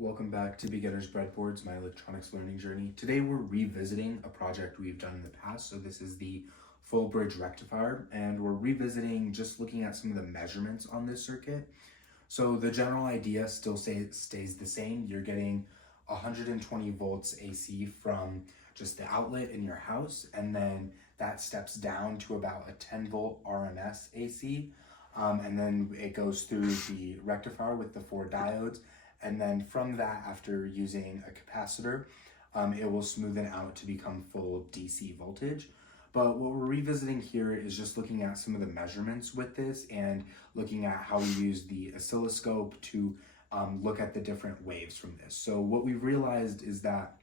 Welcome back to Beginner's Breadboards, my electronics learning journey. Today we're revisiting a project we've done in the past. So this is the full bridge rectifier, and we're revisiting just looking at some of the measurements on this circuit. So the general idea still stays the same. You're getting 120 volts AC from just the outlet in your house, and then that steps down to about a 10 volt RMS AC. And then it goes through the rectifier with the 4 diodes. And then from that, after using a capacitor, it will smoothen out to become full DC voltage. But what we're revisiting here is just looking at some of the measurements with this and looking at how we use the oscilloscope to look at the different waves from this. So what we realized is that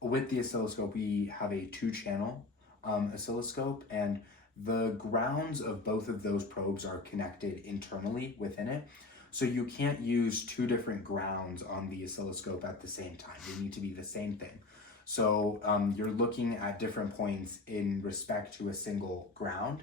with the oscilloscope, we have a 2-channel oscilloscope, and the grounds of both of those probes are connected internally within it. So you can't use 2 different grounds on the oscilloscope at the same time. They need to be the same thing. So you're looking at different points in respect to a single ground.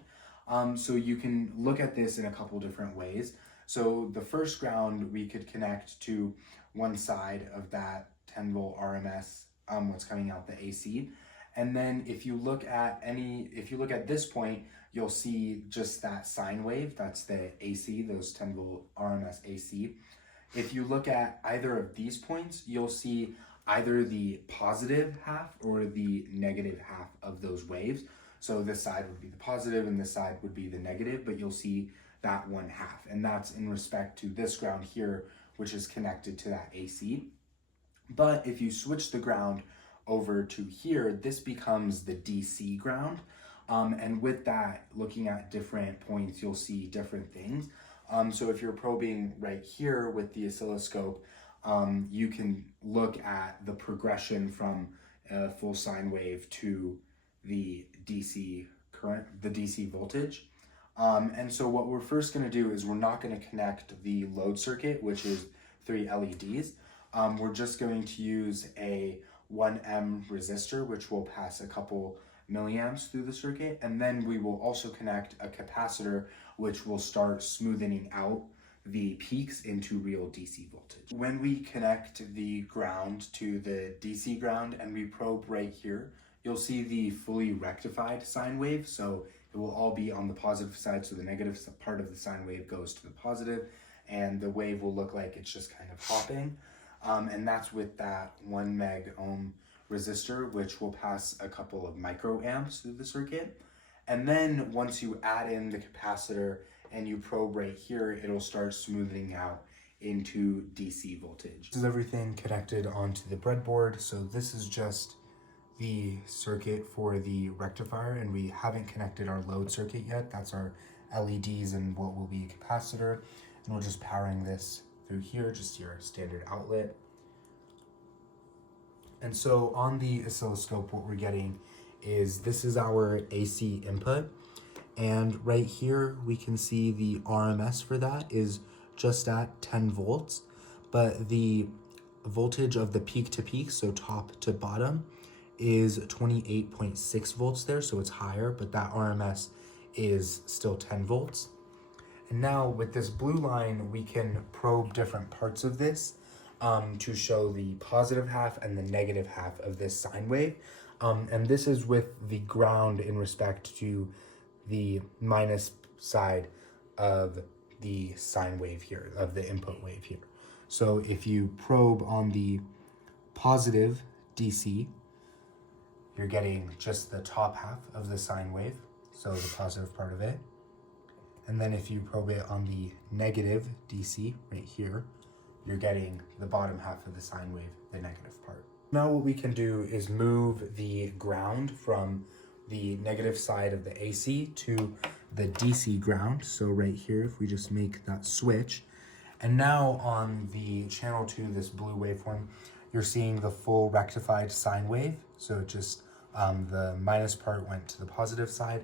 So you can look at this in a couple different ways. So the first ground we could connect to one side of that 10 volt RMS, what's coming out the AC. And then if you look at this point, you'll see just that sine wave. That's the AC, those 10 volt RMS AC. If you look at either of these points, you'll see either the positive half or the negative half of those waves. So this side would be the positive and this side would be the negative, but you'll see that one half. And that's in respect to this ground here, which is connected to that AC. But if you switch the ground over to here, this becomes the DC ground. And with that, looking at different points, you'll see different things. So if you're probing right here with the oscilloscope, you can look at the progression from a full sine wave to the DC current, the DC voltage. And so what we're first going to do is we're not going to connect the load circuit, which is 3 LEDs. We're just going to use a 1M resistor, which will pass a couple milliamps through the circuit, and then we will also connect a capacitor, which will start smoothing out the peaks into real DC voltage. When we connect the ground to the DC ground and we probe right here, you'll see the fully rectified sine wave. So it will all be on the positive side, so the negative part of the sine wave goes to the positive, and the wave will look like it's just kind of hopping. And that's with that 1 meg ohm resistor, which will pass a couple of microamps through the circuit. And then once you add in the capacitor and you probe right here, it'll start smoothing out into DC voltage. This is everything connected onto the breadboard. So this is just the circuit for the rectifier, and we haven't connected our load circuit yet. That's our LEDs and what will be a capacitor. And we're just powering this through here, just your standard outlet. And so on the oscilloscope, what we're getting is this is our AC input. And right here, we can see the RMS for that is just at 10 volts. But the voltage of the peak to peak, so top to bottom, is 28.6 volts there. So it's higher, but that RMS is still 10 volts. And now with this blue line, we can probe different parts of this to show the positive half and the negative half of this sine wave. And this is with the ground in respect to the minus side of the sine wave here, of the input wave here. So if you probe on the positive DC, you're getting just the top half of the sine wave, so the positive part of it. And then if you probe it on the negative DC right here, you're getting the bottom half of the sine wave, the negative part. Now what we can do is move the ground from the negative side of the AC to the DC ground. So right here, if we just make that switch, and now on the channel 2, this blue waveform, you're seeing the full rectified sine wave. So just the minus part went to the positive side.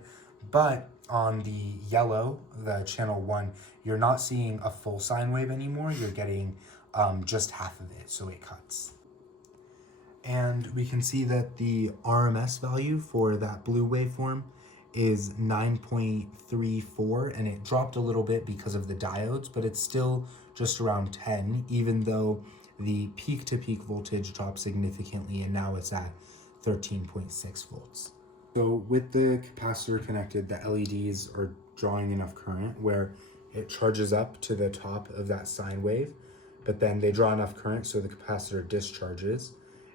But on the yellow, the channel 1, you're not seeing a full sine wave anymore. You're getting just half of it, so it cuts. And we can see that the RMS value for that blue waveform is 9.34, and it dropped a little bit because of the diodes, but it's still just around 10, even though the peak-to-peak voltage dropped significantly, and now it's at 13.6 volts. So with the capacitor connected, the LEDs are drawing enough current where it charges up to the top of that sine wave, but then they draw enough current so the capacitor discharges,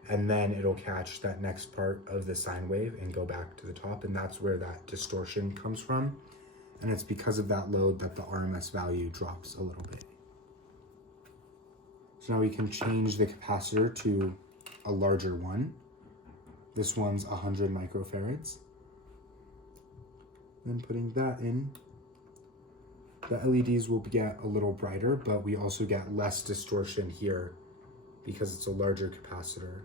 and then it'll catch that next part of the sine wave and go back to the top, and that's where that distortion comes from. And it's because of that load that the RMS value drops a little bit. So now we can change the capacitor to a larger one. This one's 100 microfarads. Then putting that in, the LEDs will get a little brighter, but we also get less distortion here because it's a larger capacitor.